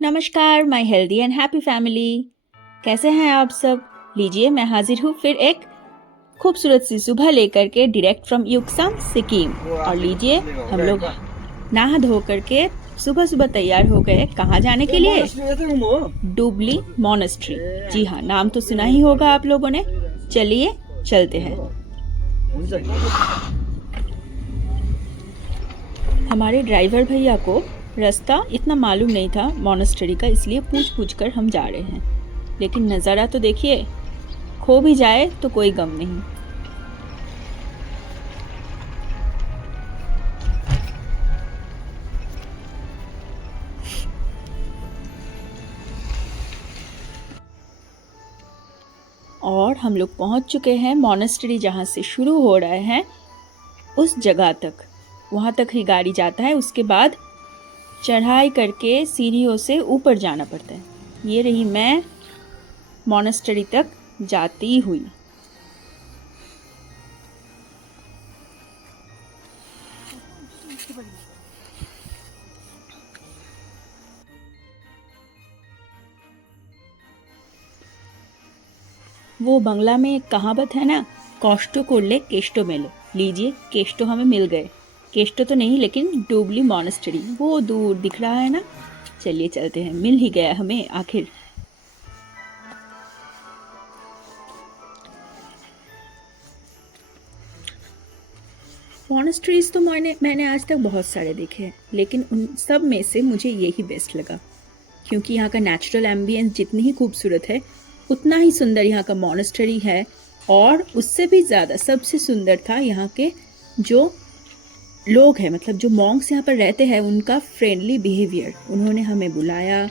नमस्कार my healthy and happy family. कैसे हैं आप सब? लीजिए मैं हाजिर हूँ फिर एक खूबसूरत सी सुबह लेकर के डायरेक्ट फ्रॉम युक्सम सिक्किम। और लीजिए हम लोग नहा धो करके सुबह सुबह तैयार हो गए कहाँ जाने के लिए? डुबली मॉनेस्ट्री। जी हाँ, नाम तो सुना ही होगा आप लोगों ने। चलिए चलते हैं। हमारे ड्राइवर भैया को रास्ता इतना मालूम नहीं था मॉनेस्ट्री का, इसलिए पूछ पूछ कर हम जा रहे हैं। लेकिन नज़ारा तो देखिए, खो भी जाए तो कोई गम नहीं। और हम लोग पहुंच चुके हैं मॉनेस्ट्री, जहां से शुरू हो रहे हैं उस जगह तक। वहां तक ही गाड़ी जाता है, उसके बाद चढ़ाई करके सीढ़ियों से ऊपर जाना पड़ता है। ये रही मैं मॉनेस्ट्री तक जाती हुई। वो बंगला में एक कहावत है ना, कष्टो कोल्ले केष्टो मेले। लीजिए केष्टो हमें मिल गए। केष्टो तो नहीं, लेकिन डुबली मॉनेस्ट्री वो दूर दिख रहा है ना। चलिए चलते हैं, मिल ही गया हमें आखिर। मॉनेस्ट्रीज तो मैंने आज तक बहुत सारे देखे हैं, लेकिन उन सब में से मुझे यही बेस्ट लगा, क्योंकि यहाँ का नेचुरल एम्बियंस जितनी ही खूबसूरत है उतना ही सुंदर यहाँ का मॉनेस्ट्री है। और उससे भी ज़्यादा सबसे सुंदर था यहाँ के जो लोग हैं, मतलब जो मॉन्क्स यहाँ पर रहते हैं, उनका फ्रेंडली बिहेवियर। उन्होंने हमें बुलाया,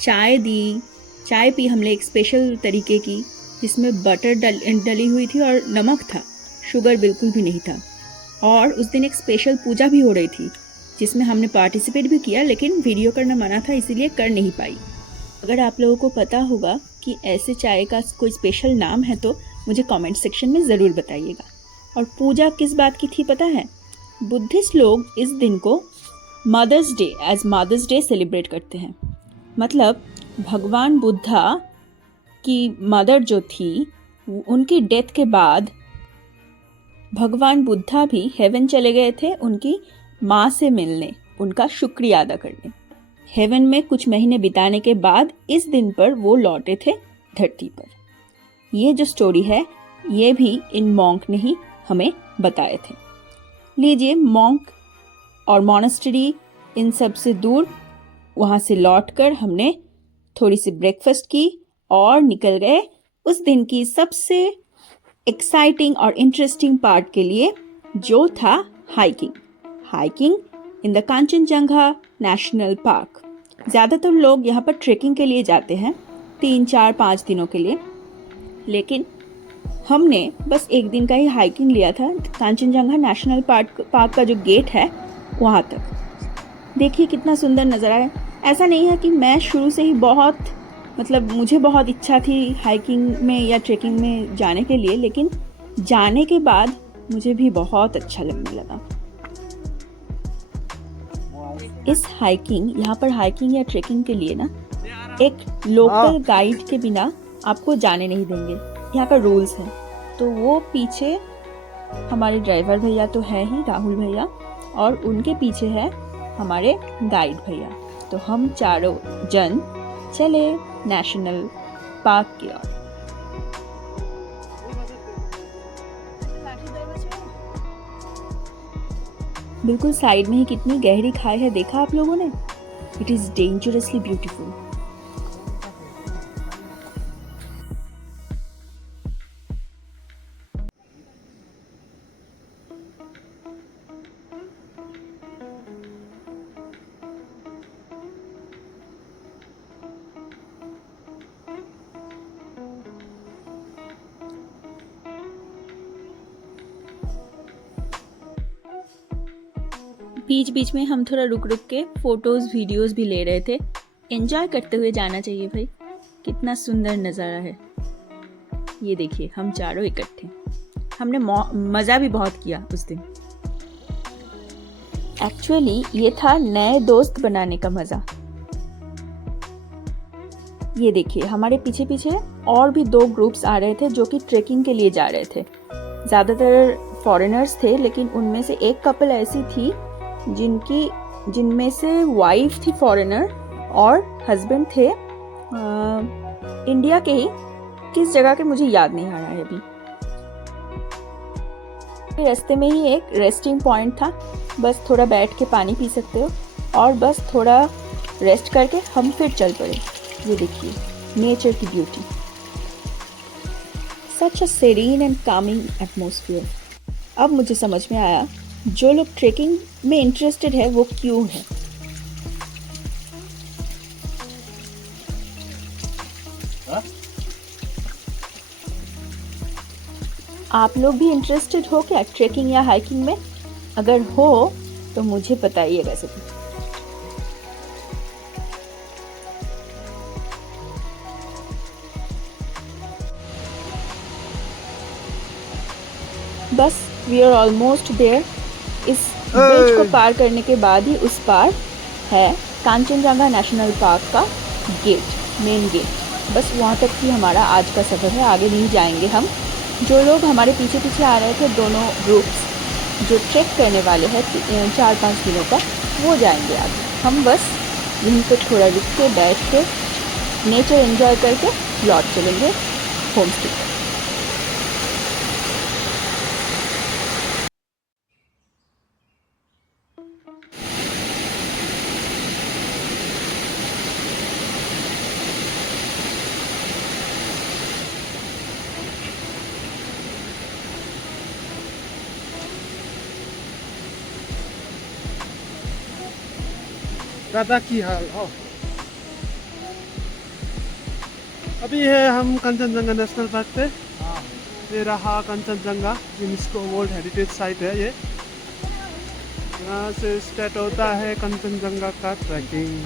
चाय दी। चाय पी हमने एक स्पेशल तरीके की, जिसमें बटर डली हुई थी और नमक था, शुगर बिल्कुल भी नहीं था। और उस दिन एक स्पेशल पूजा भी हो रही थी, जिसमें हमने पार्टिसिपेट भी किया, लेकिन वीडियो करना मना था, इसीलिए कर नहीं पाई। अगर आप लोगों को पता होगा कि ऐसे चाय का कोई स्पेशल नाम है तो मुझे कमेंट सेक्शन में ज़रूर बताइएगा। और पूजा किस बात की थी पता है? बुद्धिस्ट लोग इस दिन को मदर्स डे सेलिब्रेट करते हैं। मतलब भगवान बुद्धा की मदर जो थी, उनकी डेथ के बाद भगवान बुद्धा भी हेवन चले गए थे उनकी माँ से मिलने, उनका शुक्रिया अदा करने। हेवन में कुछ महीने बिताने के बाद इस दिन पर वो लौटे थे धरती पर। ये जो स्टोरी है, ये भी इन मॉन्क ने ही हमें बताए थे। लीजिए, मॉन्क और मॉनेस्ट्री इन सब से दूर, वहाँ से लौटकर हमने थोड़ी सी ब्रेकफास्ट की और निकल गए उस दिन की सबसे एक्साइटिंग और इंटरेस्टिंग पार्ट के लिए, जो था hiking in the Kanchenjunga national park. ज़्यादातर लोग यहाँ पर ट्रेकिंग के लिए जाते हैं 3, 4, 5 दिनों के लिए, लेकिन हमने बस एक दिन का ही हाइकिंग लिया था कांचनजंगा नेशनल पार्क का जो गेट है वहाँ तक। देखिए कितना सुंदर नज़ारा है। ऐसा नहीं है कि मैं शुरू से ही मुझे बहुत इच्छा थी हाइकिंग में या ट्रेकिंग में जाने के लिए, लेकिन जाने के बाद मुझे भी बहुत अच्छा लगने लगा। यहाँ पर हाइकिंग या ट्रेकिंग के लिए ना, एक लोकल गाइड के बिना आपको जाने नहीं देंगे, यहाँ का रूल्स है। तो वो पीछे हमारे ड्राइवर भैया तो है ही, राहुल भैया, और उनके पीछे है हमारे गाइड भैया। तो हम चारों जन चले नेशनल पार्क की ओर। बिल्कुल साइड में ही कितनी गहरी खाई है, देखा आप लोगों ने? It is dangerously beautiful. बीच बीच में हम थोड़ा रुक रुक के फोटोज वीडियोस भी ले रहे थे। एंजॉय करते हुए जाना चाहिए भाई, कितना सुंदर नज़ारा है। ये देखिए हम चारों इकट्ठे, हमने मज़ा भी बहुत किया उस दिन। एक्चुअली ये था नए दोस्त बनाने का मज़ा। ये देखिए हमारे पीछे पीछे और भी 2 ग्रुप्स आ रहे थे जो कि ट्रेकिंग के लिए जा रहे थे। ज़्यादातर फॉरेनर्स थे, लेकिन उनमें से एक कपल ऐसी थी जिनमें से वाइफ थी फॉरेनर और हस्बैंड थे इंडिया के ही, किस जगह के मुझे याद नहीं आ रहा है अभी। रास्ते में ही एक रेस्टिंग पॉइंट था, बस थोड़ा बैठ के पानी पी सकते हो और बस थोड़ा रेस्ट करके हम फिर चल पड़े। ये देखिए नेचर की beauty, such a serine and Kameng atmosphere. अब मुझे समझ में आया जो लोग ट्रेकिंग में इंटरेस्टेड है वो क्यों है। आप लोग भी इंटरेस्टेड हो क्या ट्रेकिंग या हाइकिंग में? अगर हो तो मुझे बताइएगा सभी। बस वी आर ऑलमोस्ट देयर। इस ब्रिज को पार करने के बाद ही उस पार है कांचनजंगा नेशनल पार्क का गेट, मेन गेट। बस वहाँ तक ही हमारा आज का सफ़र है, आगे नहीं जाएंगे हम। जो लोग हमारे पीछे पीछे आ रहे थे, दोनों ग्रुप्स जो ट्रैक करने वाले हैं 4-5 दिनों का, वो जाएंगे आगे। हम बस यहीं पर थोड़ा रुक के बैठ के नेचर एंजॉय करके लौट चलेंगे होम स्टे पर। दादा की हाल हो। अभी है हम कंचनजंगा नेशनल पार्क पे। ये रहा Kanchenjunga, UNESCO world heritage site है ये। यहाँ से स्टार्ट होता है कंचनजंगा का ट्रैकिंग।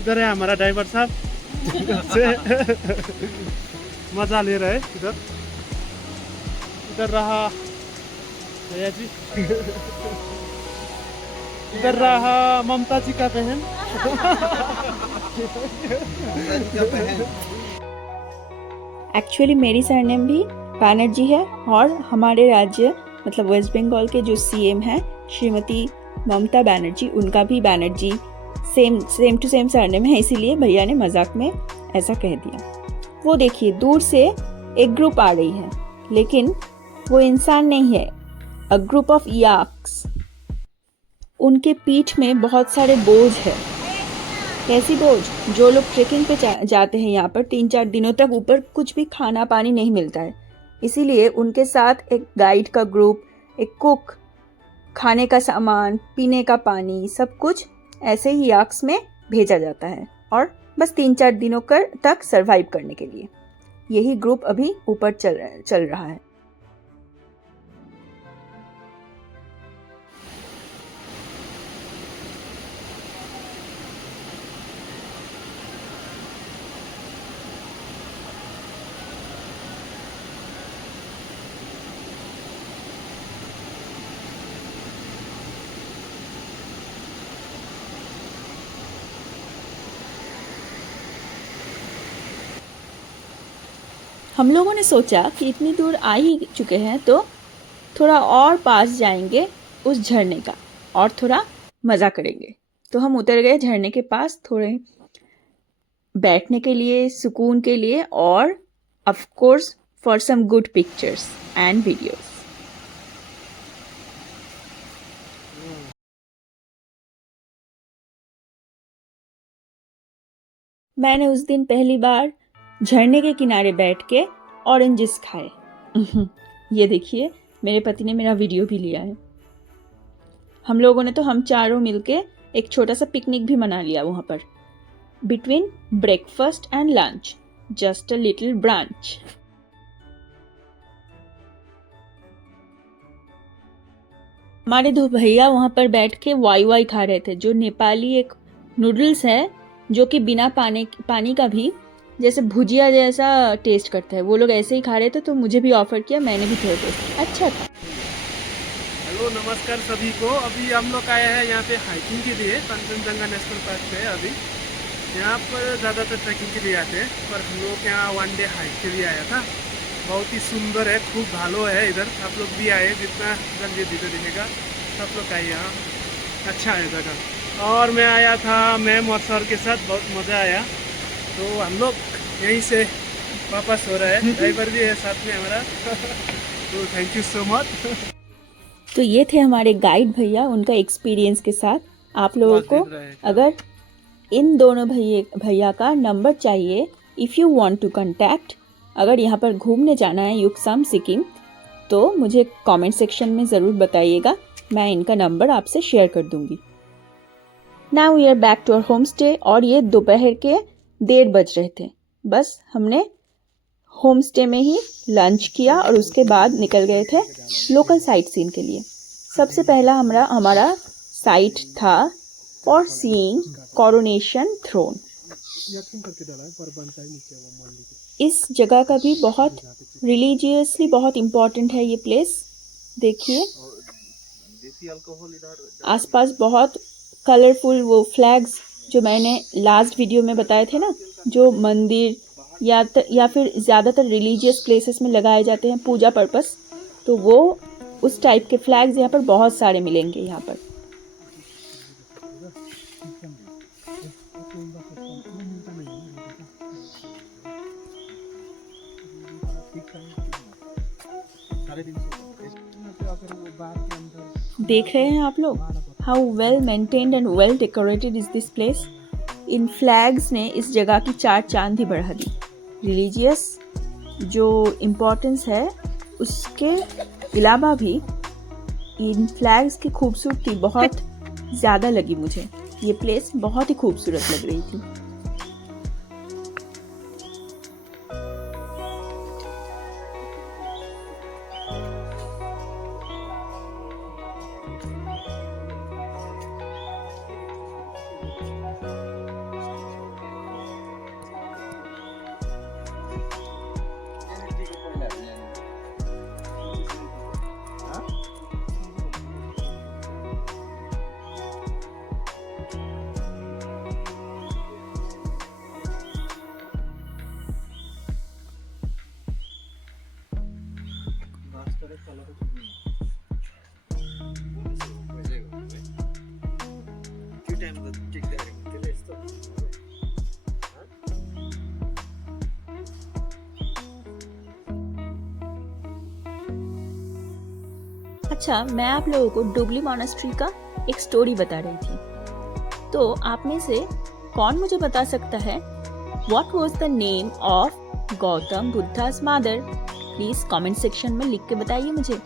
इधर है हमारा ड्राइवर साहब से मजा ले रहे इधर। इधर रहा भैया जी इधर रहा ममता जी का बहन। एक्चुअली मेरी सरनेम भी बैनर्जी है और हमारे राज्य मतलब वेस्ट बंगाल के जो सीएम हैं श्रीमती ममता बनर्जी, उनका भी Banerjee same to same surname है, इसीलिए भैया ने मजाक में ऐसा कह दिया। वो देखिए दूर से एक ग्रुप आ रही है, लेकिन वो इंसान नहीं है, अ ग्रुप ऑफ याक्स। उनके पीठ में बहुत सारे बोझ है। कैसी बोझ? जो लोग ट्रेकिंग पे जाते हैं यहाँ पर 3-4 दिनों तक ऊपर कुछ भी खाना पानी नहीं मिलता है, इसीलिए उनके साथ एक गाइड का ग्रुप, एक कुक, खाने का सामान, पीने का पानी, सब कुछ ऐसे ही याक्स में भेजा जाता है और बस 3-4 दिनों तक सरवाइव करने के लिए यही ग्रुप अभी ऊपर चल रहा है। हम लोगों ने सोचा कि इतनी दूर आ ही चुके हैं तो थोड़ा और पास जाएंगे उस झरने का और थोड़ा मज़ा करेंगे। तो हम उतर गए झरने के पास थोड़े बैठने के लिए, सुकून के लिए और of course for some good pictures and videos. मैंने उस दिन पहली बार झरने के किनारे बैठ के ऑरेंजेस खाए। ये देखिए मेरे पति ने मेरा वीडियो भी लिया है। हम लोगों ने तो हम चारों मिलके एक छोटा सा पिकनिक भी मना लिया वहाँ पर। Between breakfast and lunch, just a little branch. हमारे 2 भैया वहाँ पर बैठ के वाई खा रहे थे, जो नेपाली एक नूडल्स है जो कि बिना पानी का भी जैसे भुजिया जैसा टेस्ट करता है। वो लोग ऐसे ही खा रहे थे तो मुझे भी ऑफर किया, मैंने भी थोड़ा टेस्ट अच्छा था। हेलो नमस्कार सभी को। अभी हम लोग आए हैं यहाँ पे हाइकिंग के लिए कंचनजंगा नेशनल पार्क पे। अभी यहाँ पर ज़्यादातर ट्रैकिंग के लिए आते हैं, पर हम लोग यहाँ वन डे हाइक के लिए आया था। बहुत ही सुंदर है, खूब भालो है इधर। आप लोग भी आए, जितना जल्दी वीडियो दिखेगा सब लोग आए यहाँ, अच्छा है जगह। और मैं आया था मैम और सर के साथ, बहुत मज़ा आया। तो हम लोग यहीं से वापस हो रहे हैं, ड्राइवर भी है साथ में हमारा। तो थैंक यू सो मच। तो ये थे हमारे गाइड भैया, उनका एक्सपीरियंस के साथ। आप लोगों को अगर इन दोनों भैया का नंबर चाहिए, if you want to contact, अगर यहाँ पर घूमने जाना है युक्सम सिक्किम, तो मुझे कमेंट सेक्शन में ज़रूर बताइएगा, मैं इनका नंबर आपसे शेयर कर दूंगी। Now we are back to our home stay, और ये दोपहर के 1:30 बज रहे थे। बस हमने होम स्टे में ही लंच किया और उसके बाद निकल गए थे लोकल साइट सीन के लिए। सबसे पहला हमारा साइट था फॉर सीइंग कोरोनेशन थ्रोन। इस जगह का भी बहुत रिलीजियसली बहुत इम्पोर्टेंट है ये प्लेस। देखिए आसपास बहुत कलरफुल वो फ्लैग्स जो मैंने लास्ट वीडियो में बताए थे ना, जो मंदिर या फिर ज़्यादातर रिलीजियस प्लेसेस में लगाए जाते हैं पूजा पर्पस, तो वो उस टाइप के फ्लैग्स यहाँ पर बहुत सारे मिलेंगे यहाँ पर। देख रहे हैं आप लोग how well maintained and well decorated is this place. In flags ने इस जगह की 4 चांद ही बढ़ा दी। रिलीजियस जो इम्पोर्टेंस है उसके अलावा भी इन फ्लैग्स की खूबसूरती बहुत ज़्यादा लगी मुझे। ये प्लेस बहुत ही खूबसूरत लग रही थी। अच्छा, मैं आप लोगों को डुबली मॉनेस्ट्री का एक स्टोरी बता रही थी। तो आप में से कौन मुझे बता सकता है what was the name of Gautam Buddha's mother? Please comment section में लिख के बताइए मुझे।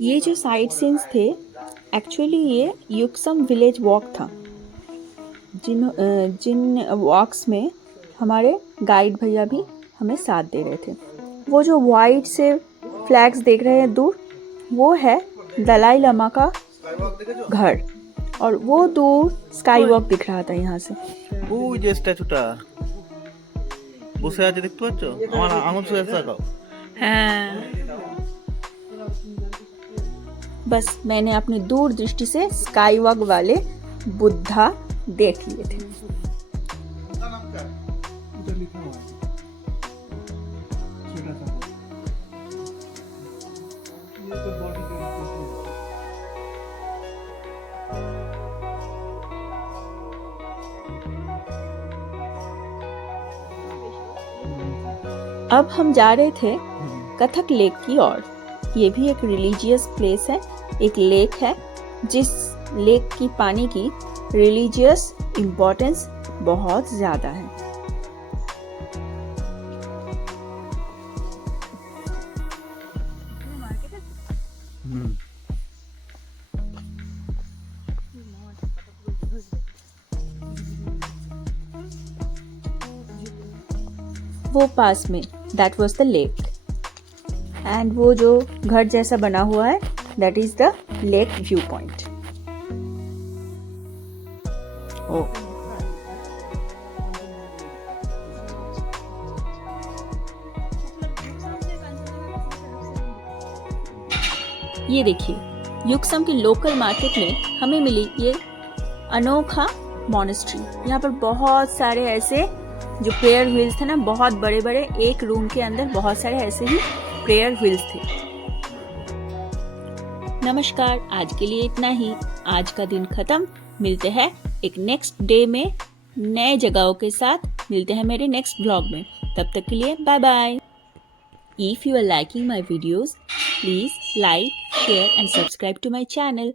ये जो साइट सीन्स थे, एक्चुअली ये युक्सम विलेज वॉक था। जिन वॉक्स में हमारे गाइड भैया भी हमें साथ दे रहे थे। वो जो वाइट से फ्लैग्स देख रहे हैं दूर, वो है दलाई लामा का घर, और वो दूर स्काई वॉक दिख रहा था यहाँ से। ওই যে স্ট্যাচুটা বসে আছে দেখতে পাচ্ছ, আমার আঙুল ছুঁয়ে তাকাও। हाँ, बस मैंने अपनी दूर दृष्टि से स्काई वॉक वाले बुद्धा देख लिए थे। अब हम जा रहे थे कथक लेक की ओर। ये भी एक रिलीजियस प्लेस है, एक लेक है जिस लेक की पानी की रिलीजियस इम्पोर्टेंस बहुत ज़्यादा है। वो पास में that was the lake and वो जो घर जैसा बना हुआ है that is the lake view point. ये देखिए युक्सम के लोकल मार्केट में हमें मिली ये अनोखा मॉनेस्ट्री। यहाँ पर बहुत सारे ऐसे जो प्रेयर व्हील्स थे ना, बहुत बड़े बड़े, एक रूम के अंदर बहुत सारे ऐसे ही प्रेयर व्हील्स थे। नमस्कार, आज के लिए इतना ही। आज का दिन खत्म। मिलते हैं एक नेक्स्ट डे में नए जगहों के साथ। मिलते हैं मेरे नेक्स्ट ब्लॉग में। तब तक के लिए bye bye. If you are liking my videos, please like, share and subscribe to my channel.